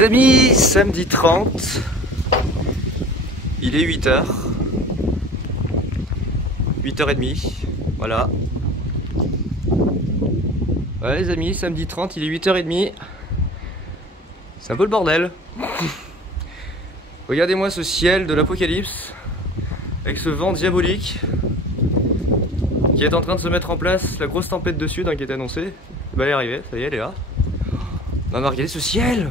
Les amis, samedi 30, il est 8h, 8h30, voilà. Ouais les amis, samedi 30, il est 8h30, c'est un peu le bordel. Regardez-moi ce ciel de l'apocalypse, avec ce vent diabolique qui est en train de se mettre en place, la grosse tempête de sud hein, qui est annoncée. Bah elle est arrivée, ça y est, elle est là. Non mais regardez ce ciel!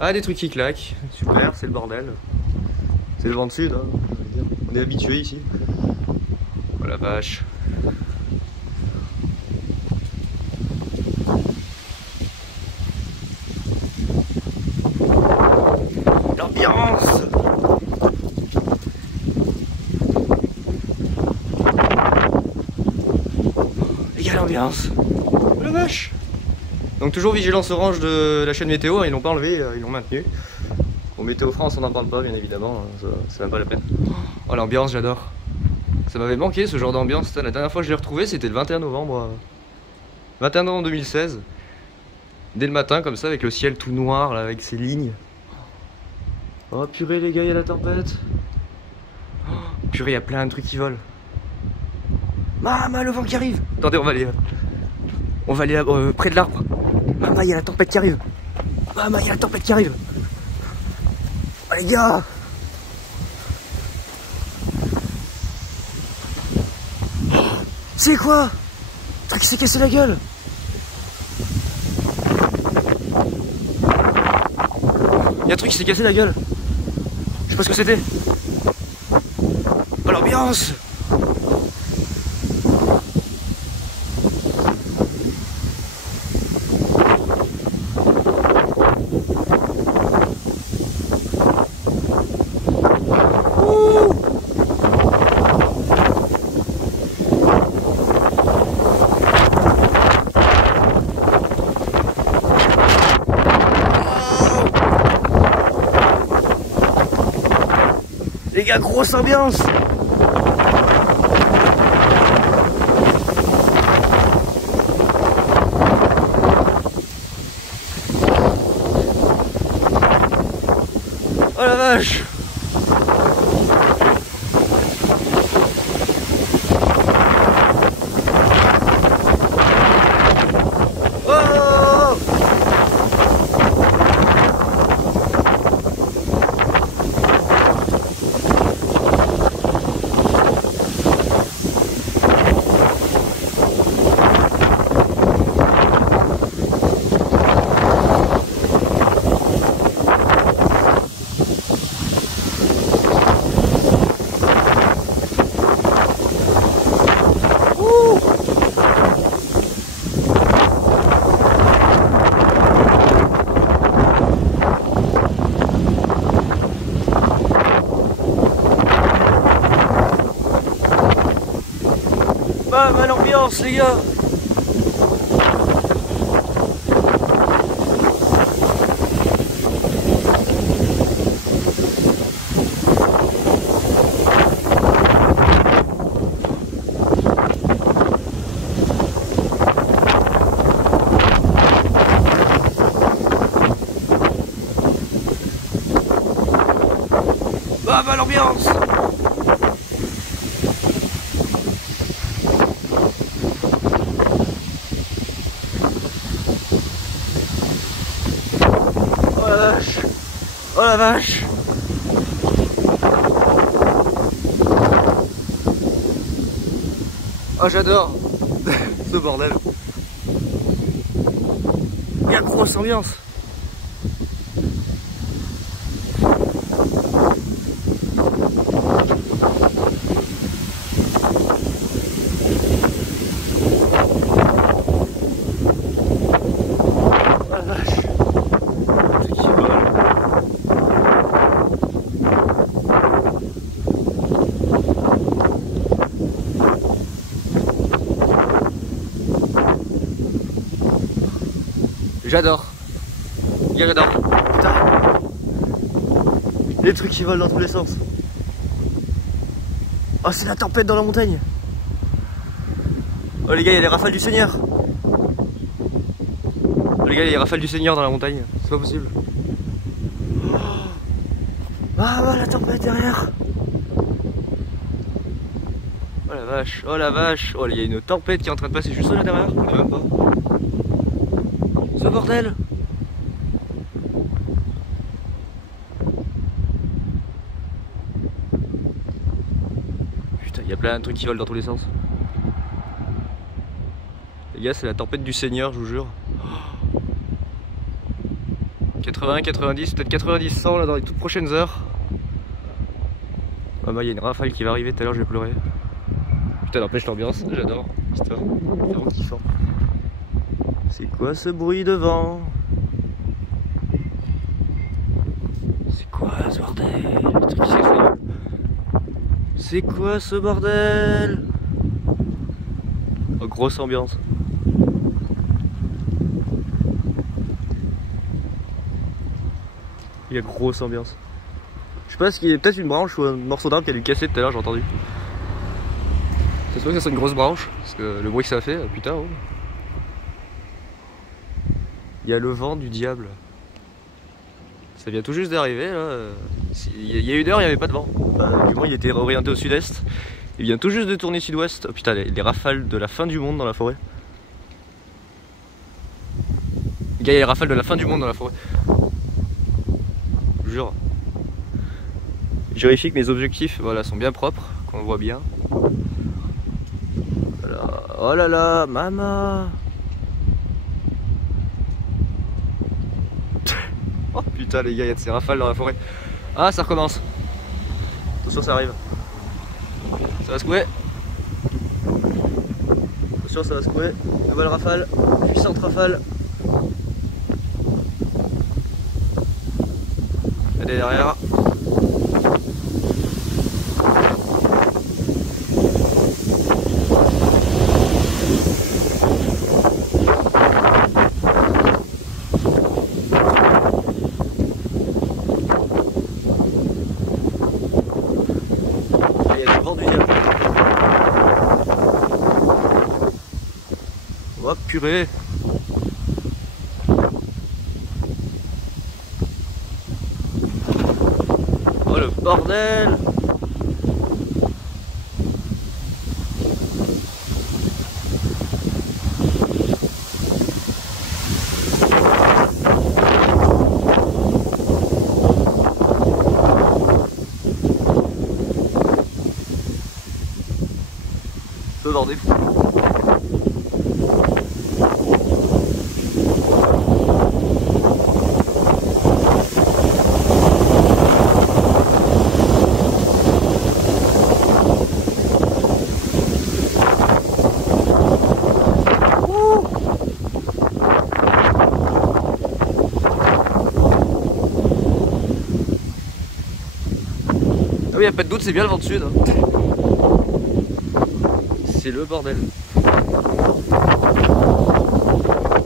Ah, des trucs qui claquent, super, c'est le bordel. C'est le vent de sud, hein. On est habitué ici. Oh la vache. L'ambiance! Les gars, l'ambiance! Oh la vache! Donc toujours vigilance orange de la chaîne météo, ils l'ont pas enlevé, ils l'ont maintenu. Bon, Météo France on n'en parle pas bien évidemment, c'est même pas la peine. Oh l'ambiance j'adore. Ça m'avait manqué ce genre d'ambiance, la dernière fois que je l'ai retrouvé c'était le 21 novembre. 21 novembre 2016. Dès le matin comme ça avec le ciel tout noir là avec ses lignes. Oh purée les gars, il y a la tempête. Oh, purée, il y a plein de trucs qui volent. Maman, le vent qui arrive. Attendez, on va aller près de l'arbre. Maman, il y a la tempête qui arrive. Maman, il y a la tempête qui arrive. Oh les gars. C'est quoi? Le truc qui s'est cassé la gueule. Il y a un truc qui s'est cassé la gueule. Je sais pas ce que c'était. Oh l'ambiance. Les gars, grosse ambiance. Oh la vache. Bah l'ambiance les gars. Bah l'ambiance. Oh la vache. Oh la vache. Oh j'adore ce bordel. Il y a grosse ambiance. Oh la vache. Le truc qui vole. J'adore. J'adore. Putain. Les trucs qui volent dans tous les sens. Oh, c'est la tempête dans la montagne. Oh les gars, il y a les rafales du Seigneur. Les gars, il y a rafale du Seigneur dans la montagne, c'est pas possible. Ah bah la tempête derrière. Oh la vache, oh la vache. Oh, il y a une tempête qui est en train de passer juste là derrière, on voit même pas. Ce bordel. Putain, il y a plein de trucs qui volent dans tous les sens. Les gars, c'est la tempête du Seigneur, je vous jure. 80, 90, peut-être 90, 100 là dans les toutes prochaines heures. Ah bah il y a une rafale qui va arriver tout à l'heure, je vais pleurer. Putain, n'empêche l'ambiance, j'adore. Putain, vraiment kiffant. C'est quoi ce bruit de vent? C'est quoi ce bordel? C'est quoi ce bordel? Oh, grosse ambiance. Il y a grosse ambiance. Je sais pas ce qu'il y a, peut-être une branche ou un morceau d'arbre qui a dû casser tout à l'heure, j'ai entendu. Ça se voit que ça soit une grosse branche, parce que le bruit que ça fait, putain. Oh. Il y a le vent du diable. Ça vient tout juste d'arriver là. Il y a une heure, il n'y avait pas de vent. Enfin, du moins, il était orienté au sud-est. Il vient tout juste de tourner sud-ouest. Oh putain, les rafales de la fin du monde dans la forêt. Les gars, il y a les rafales de la fin du monde dans la forêt. Je jure. Je vérifie que mes objectifs voilà, sont bien propres, qu'on voit bien. Voilà. Oh là là, maman. Oh putain les gars, il y a de ces rafales dans la forêt. Ah, ça recommence. Attention, ça arrive. Ça va secouer. Attention, ça va secouer. Nouvelle rafale, puissante rafale. Elle est derrière. Oh purée. Oh le bordel. Ce bordel fou. Ah oui, y a pas de doute, c'est bien le vent de sud. Hein. C'est le bordel.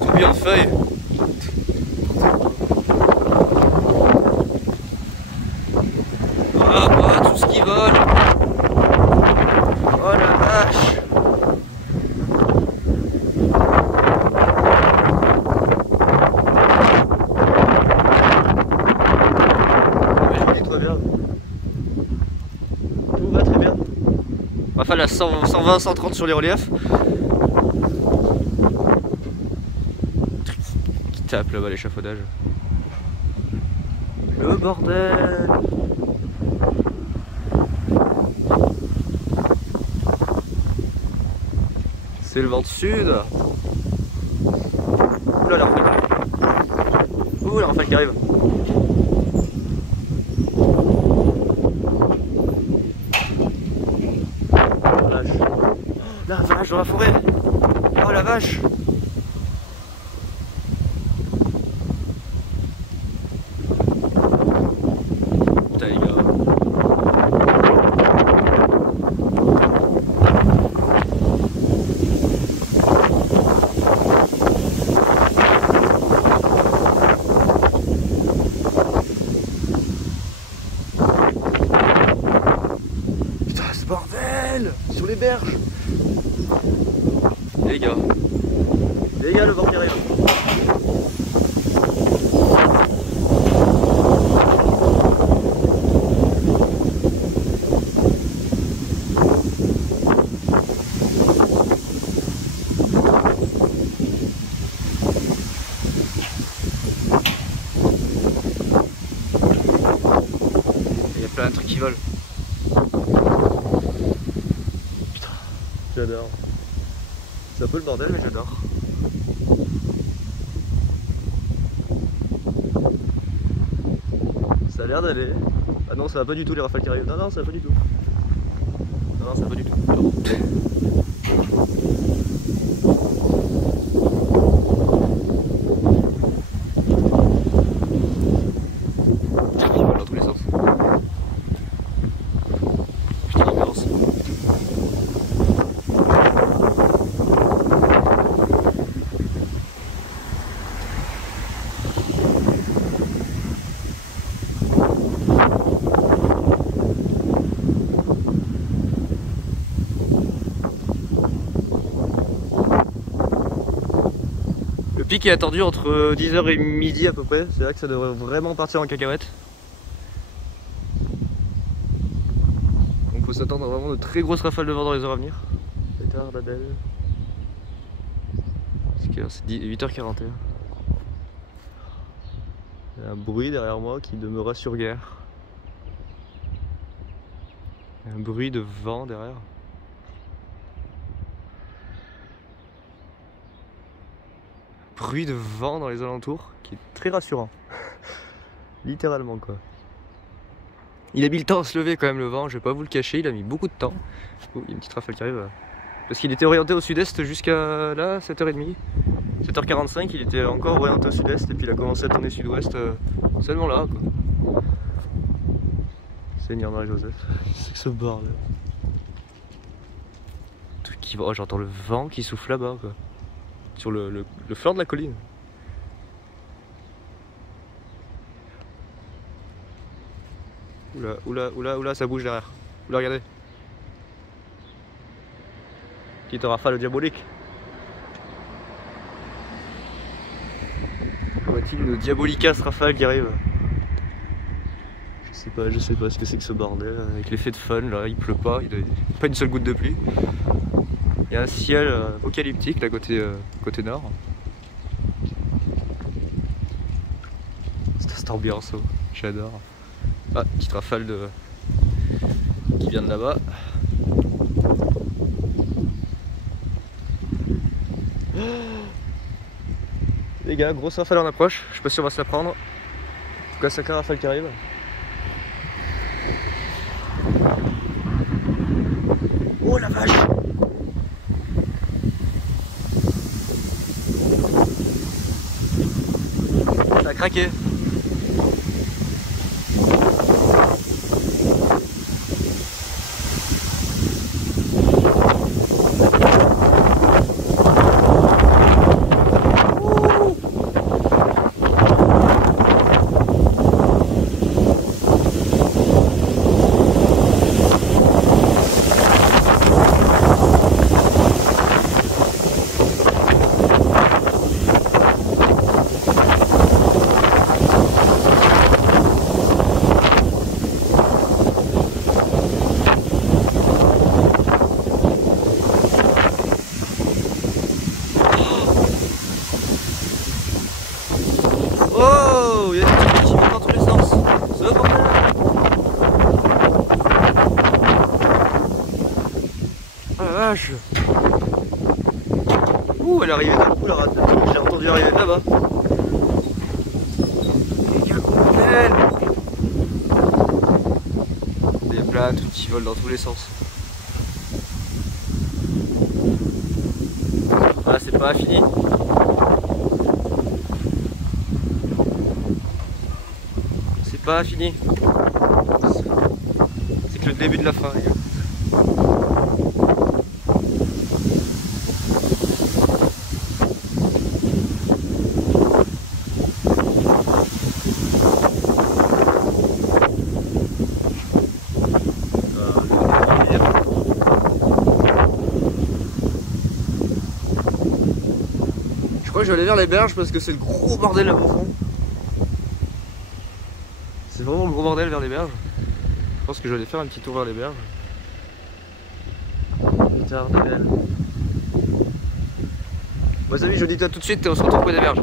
Tout bien en feuille. Ah bah, tout ce qui vole. Oh la vache. Rafale à 120, 130 sur les reliefs. Qui tape là-bas l'échafaudage. Le bordel. C'est le vent de sud. Oula, la rafale qui arrive. Ouh, la rafale qui arrive. La vache dans la forêt. Oh la vache. Putain les gars. Putain ce bordel. Sur les berges. Les gars, le vent qui arrive. Il y a plein de trucs qui volent. Putain, j'adore. C'est un peu le bordel, mais j'adore. Ça a l'air d'aller. Ah non, ça va pas du tout les rafales qui arrivent. Non, non, ça va pas du tout. Non, non, ça va pas du tout. Il vole dans tous les sens. Putain, l'ambiance. Le pic est attendu entre 10h et midi à peu près, c'est là que ça devrait vraiment partir en cacahuète. Donc faut s'attendre à vraiment de très grosses rafales de vent dans les heures à venir. Pétard, la belle. C'est 8h41. Il y a un bruit derrière moi qui ne me rassure guère. Il y a un bruit de vent derrière. Bruit de vent dans les alentours qui est très rassurant. Littéralement quoi. Il a mis le temps à se lever quand même le vent, je vais pas vous le cacher, il a mis beaucoup de temps. Oh, il y a une petite rafale qui arrive. Parce qu'il était orienté au sud-est jusqu'à là, 7h30. 7h45, il était encore orienté au sud-est et puis il a commencé à tourner sud-ouest seulement là quoi. Seigneur Marie-Joseph, c'est que ce bordel. Truc qui va. Oh, j'entends le vent qui souffle là-bas quoi. Sur le flanc de la colline. Oula, oula, oula, oula, ça bouge derrière. Oula, regardez. Petite rafale diabolique. Voit-il une diabolicasse rafale qui arrive? Je sais pas ce que c'est que ce bordel. Avec l'effet de fun, là, il pleut pas, il n'y a pas une seule goutte de pluie. Il y a un ciel apocalyptique là côté nord. Cette ambiance, oh, j'adore. Ah, petite rafale qui vient de là-bas. Les gars, grosse rafale en approche. Je sais pas si on va se la prendre. En tout cas, sacrée rafale qui arrive. Oh la vache! Ça a craqué. Oh, il y a des trucs qui vont dans tous les sens. C'est bordel. Oh la vache. Ouh, elle est arrivée d'un coup la rate. J'ai entendu arriver là-bas. Quel bordel. Des plein de trucs qui volent dans tous les sens. Voilà, c'est pas fini. Pas fini. C'est que le début de la fin, les gars. Je crois que je vais aller vers les berges parce que c'est le gros bordel là au fond. C'est vraiment le gros bordel vers les berges. Je pense que je vais aller faire un petit tour vers les berges. Putain, de belle. Bon, amis, je vous dis tout de suite et on se retrouve près des berges.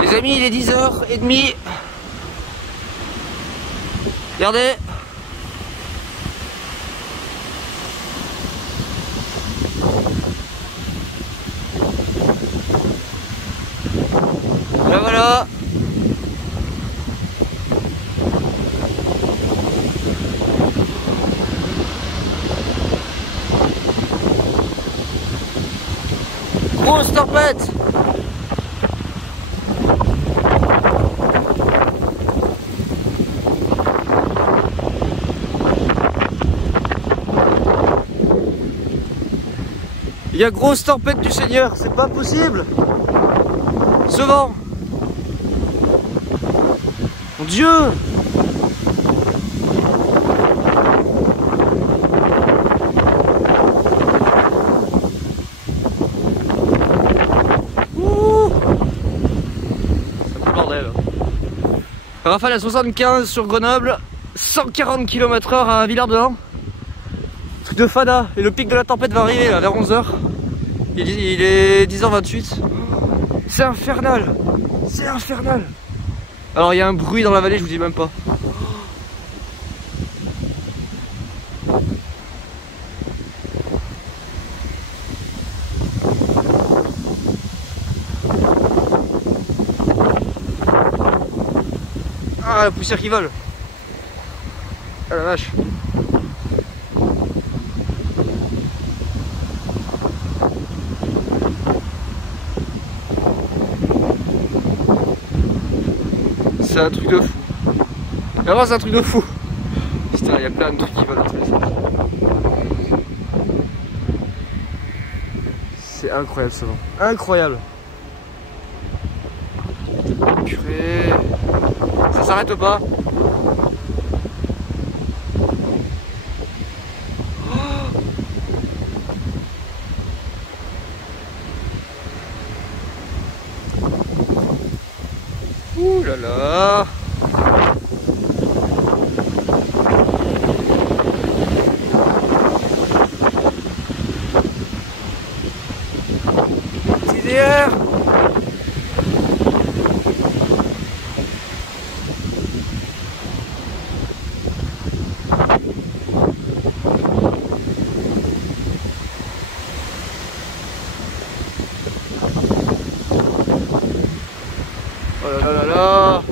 Les amis, il est 10h30. Regardez. Là voilà. Grosse tempête. Il y a grosse tempête du Seigneur, c'est pas possible. Ce vent. Mon Dieu. Ouh. C'est un peu bordel. Rafale à 75 sur Grenoble, 140 km/h à Villard-de-Lans. Truc de fada. Et le pic de la tempête va arriver là, vers 11h. Il est 10h28. C'est infernal. C'est infernal. Alors il y a un bruit dans la vallée, je vous dis même pas. Ah, la poussière qui vole. Ah la vache. C'est un truc de fou. Vraiment c'est un truc de fou. Putain, il y a plein de trucs qui volent dans tous les sens. C'est incroyable ce vent. Incroyable. Purée. Ça s'arrête pas. Ouh là là. C'est hier. Oh là là là là.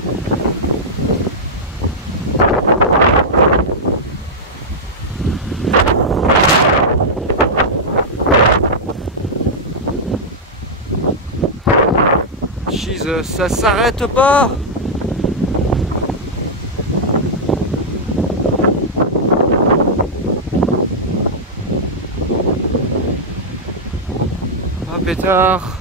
Jesus, ça s'arrête pas. Ah pétard.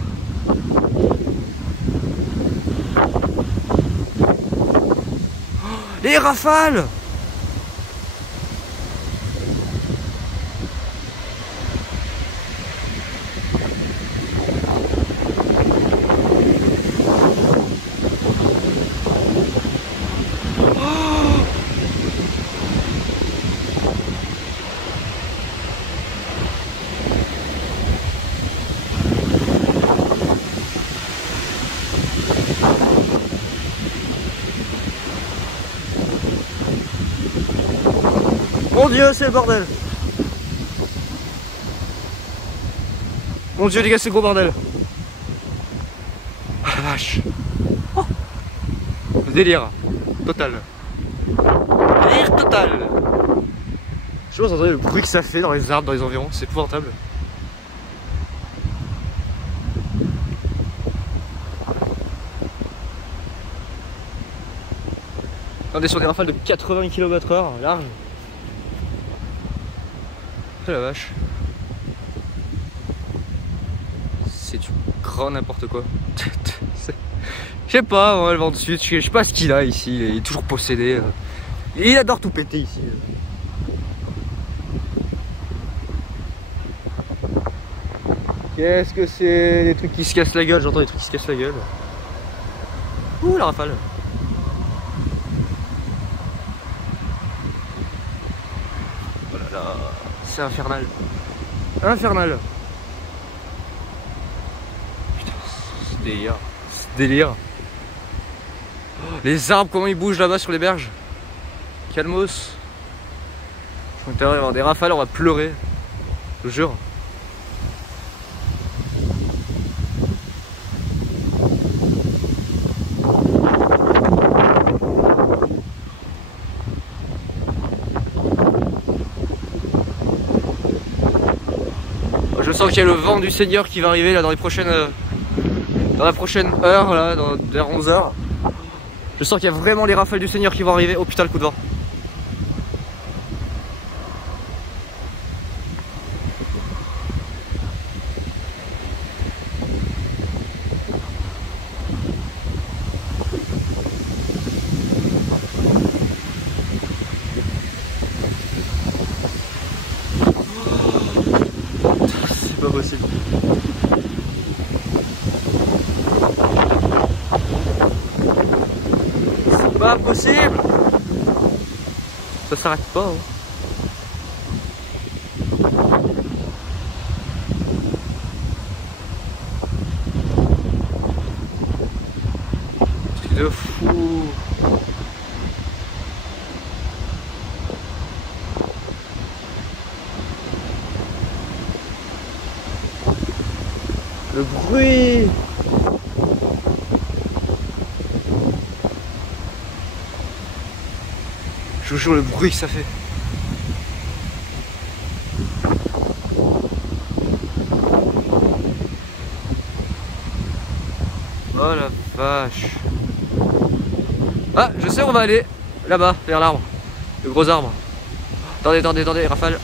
Les rafales. Mon Dieu, c'est le bordel. Mon Dieu les gars, c'est gros bordel. Ah la vache. Oh. Délire total. Délire total. Je sais pas si vous entendez le bruit que ça fait dans les arbres, dans les environs, c'est épouvantable. On est sur des rafales de 80 km/h large. Oh la vache. C'est du grand n'importe quoi. Je sais pas, on va le vent dessus, je sais pas ce qu'il a ici, il est toujours possédé. Il adore tout péter ici. Qu'est-ce que c'est? Des trucs qui se cassent la gueule, j'entends des trucs qui se cassent la gueule. Ouh la rafale. Oh là là, c'est infernal. Infernal. délire. Ce délire. Oh, les arbres, comment ils bougent là-bas sur les berges. Calmos. Je crois qu'il va y avoir des rafales, on va pleurer. Je vous jure. Je sens qu'il y a le vent du Seigneur qui va arriver là dans la prochaine heure, là, vers 11h. Je sens qu'il y a vraiment les rafales du Seigneur qui vont arriver. Oh putain, le coup de vent. C'est pas possible. C'est pas possible. Ça s'arrête pas. Hein. Truc de fou. Le bruit. Je vous jure le bruit que ça fait. Oh la vache. Ah, je sais où on va aller. Là-bas, vers l'arbre. Le gros arbre. Attendez, rafale.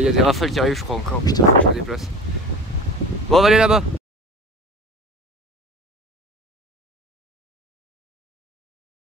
Il y a des rafales qui arrivent, je crois encore. Putain, faut que je me déplace. Bon, on va aller là-bas.